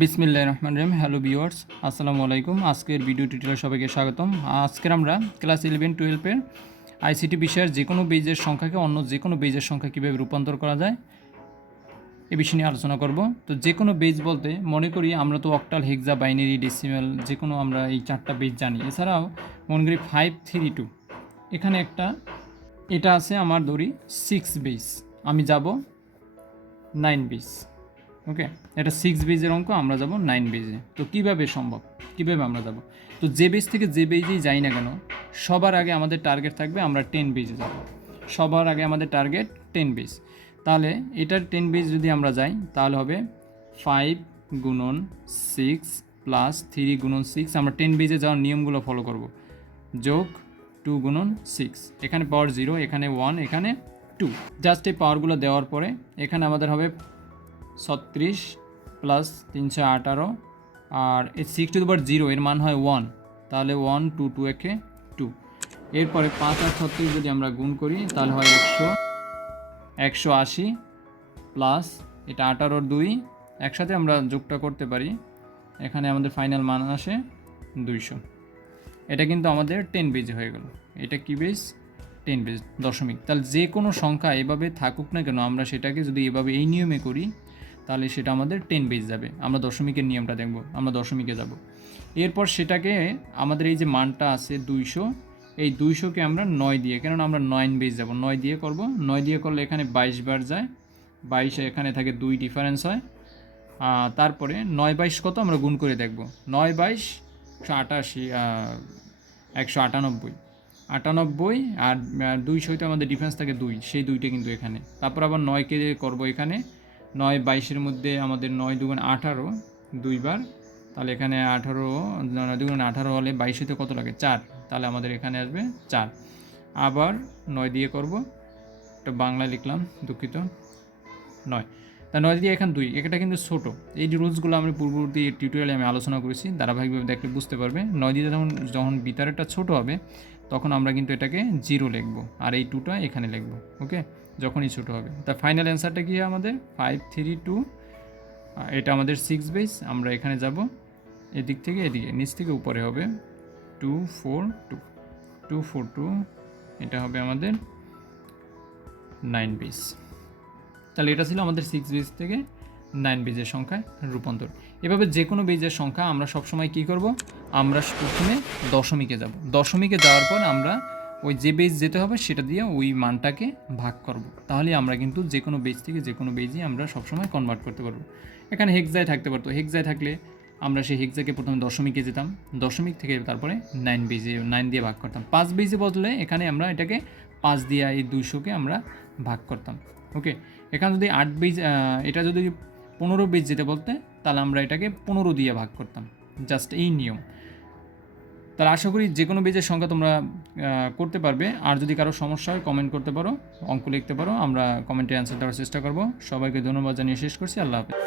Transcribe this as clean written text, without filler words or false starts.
বিসমিল্লাহির রহমানির রহিম। Hello viewers, আসসালামু আলাইকুম। আজকের ভিডিও টিউটোরিয়ালে সবাইকে স্বাগতম। আজকের আমরা ক্লাস 11-12 আইসিটি বিষয়ের যে কোনো বেজের সংখ্যাকে অন্য যে কোনো বেজের সংখ্যা কীভাবে রূপান্তর করা যায় এ বিষয় নিয়ে আলোচনা করব। তো যে কোনো বেজ বলতে মনে করি আমরা তো অক্টাল, হেক্সা, বাইনারি, ডেসিমাল যে কোনো আমরা এই 4টা বেজ জানি। এছাড়াও মনে করি 532, এখানে এটা আছে আমার ধরি 6 বেজ, আমি যাব 9 বেজ। ওকে, এটা 6 বেজের অঙ্ক, আমরা যাব 9 বেজে। তো কীভাবে সম্ভব, কীভাবে আমরা যাব? তো যে বেজ থেকে যে বেজেই যাই না কেন, সবার আগে আমাদের টার্গেট থাকবে আমরা 10 বেজে যাব। সবার আগে আমাদের টার্গেট 10 বেজ। তাহলে এটার 10 বেজ যদি আমরা যাই তাহলে হবে 5 গুণন 6 প্লাস 3 গুণন 6। আমরা 10 বেজে যাওয়ার নিয়মগুলো ফলো করব। যোগ 2 গুণন 6, এখানে পাওয়ার 0, এখানে 1, এখানে 2। জাস্ট এই পাওয়ারগুলো দেওয়ার পরে এখানে আমাদের হবে 36 প্লাস 318, আর এই 6 এর মান হয় 1, তাহলে 1 2 2 একে 2। এরপরে 5 আর 36 যদি আমরা গুণ করি তাহলে হয় 180 প্লাস এটা 18 2, একসাথে আমরা যোগটা করতে পারি, এখানে আমাদের ফাইনাল মান আসে 200। এটা কিন্তু আমাদের 10 বেজ হয়ে গেল। এটা কি বেজ? 10 বেজ, দশমিক। তাহলে যে কোনো সংখ্যা এভাবে থাকুক না কেন, আমরা সেটাকে যদি এভাবে এই নিয়মে করি তাহলে সেটা আমাদের 10 বেজ যাবে। আমরা দশমিকের নিয়মটা দেখব, আমরা দশমিকে যাব। এরপর সেটাকে আমাদের এই যে মানটা আছে 200, এই 200কে আমরা 9 দিয়ে, কেননা আমরা 9 বেজ যাব, 9 দিয়ে করব। 9 দিয়ে করলে এখানে 22 বার যায়, 22 এখানে থাকে 2 ডিফারেন্স হয়। তারপরে 9 22 কত আমরা গুণ করে দেখব। 9 22 188, 198, 98 আর 200 আমাদের ডিফারেন্স থাকে 2, সেই 2টা কিন্তু এখানে। তারপর আবার 9কে করব, এখানে 9 22-এর মধ্যে আমাদের 9 2 18 দুইবার, তাহলে এখানে 18, 9 2 18 হলে 22-তে কত লাগে? 4, তাহলে আমাদের এখানে আসবে 4। আবার 9 দিয়ে করব, এটা বাংলায় লিখলাম, দুঃখিত, 9। তা 9 দিয়ে এখানে 2, এটা কিন্তু ছোটো। এই যে রুলসগুলো আমি পূর্ববর্তী টিউটোরিয়ালে আমি আলোচনা করেছি, ধারাবাহিকভাবে দেখলে বুঝতে পারবে। 9 দিয়ে যখন বিতারেরটা ছোটো হবে তখন আমরা কিন্তু এটাকে 0 লিখব, আর এই 2টা এখানে লিখব। ওকে, যখনই ছোটো হবে। তা ফাইনাল অ্যান্সারটা কী আমাদের? 532। এটা আমাদের 6 বেজ। আমরা এখানে যাব, এদিক থেকে এদিকে, নিচ থেকে উপরে হবে 242, 242, এটা হবে আমাদের 9 বেজ। তাহলে এটা ছিল আমাদের 6 বেজ থেকে 9 বেজের সংখ্যায় রূপান্তর। এভাবে যে কোনো বেজের সংখ্যা আমরা সবসময় কী করব? আমরা প্রথমে দশমিকে যাব। দশমিকে যাওয়ার পর আমরা ওই যে বেজ যেতে হবে সেটা দিয়ে ওই মানটাকে ভাগ করব। তাহলে আমরা কিন্তু যে কোনো বেজ থেকে যে কোনো বেজই আমরা সবসময় কনভার্ট করতে পারবো। এখানে হেক্সায় থাকতে পারতো, হেক্সায় থাকলে আমরা সেই হেক্সাকে প্রথমে দশমিকে যেতাম, দশমিক থেকে তারপরে 9 দিয়ে ভাগ করতাম। 5 বেজে বদলে এখানে আমরা এটাকে 5 দিয়ে এই 200কে আমরা ভাগ করতাম। ওকে, এখানে যদি 8 বেজ, এটা যদি 15 বেজ যেতে বলতে তাহলে আমরা এটাকে 15 দিয়ে ভাগ করতাম। জাস্ট এই নিয়ম। তাহলে আশা করি যে কোনো বেজের সংখ্যা তোমরা করতে পারবে। আর যদি কারো সমস্যা হয় কমেন্ট করতে পারো, অঙ্ক লিখতে পারো, আমরা কমেন্টে অ্যান্সার দেওয়ার চেষ্টা করব। সবাইকে ধন্যবাদ জানিয়ে শেষ করছি। আল্লাহ হাফেজ।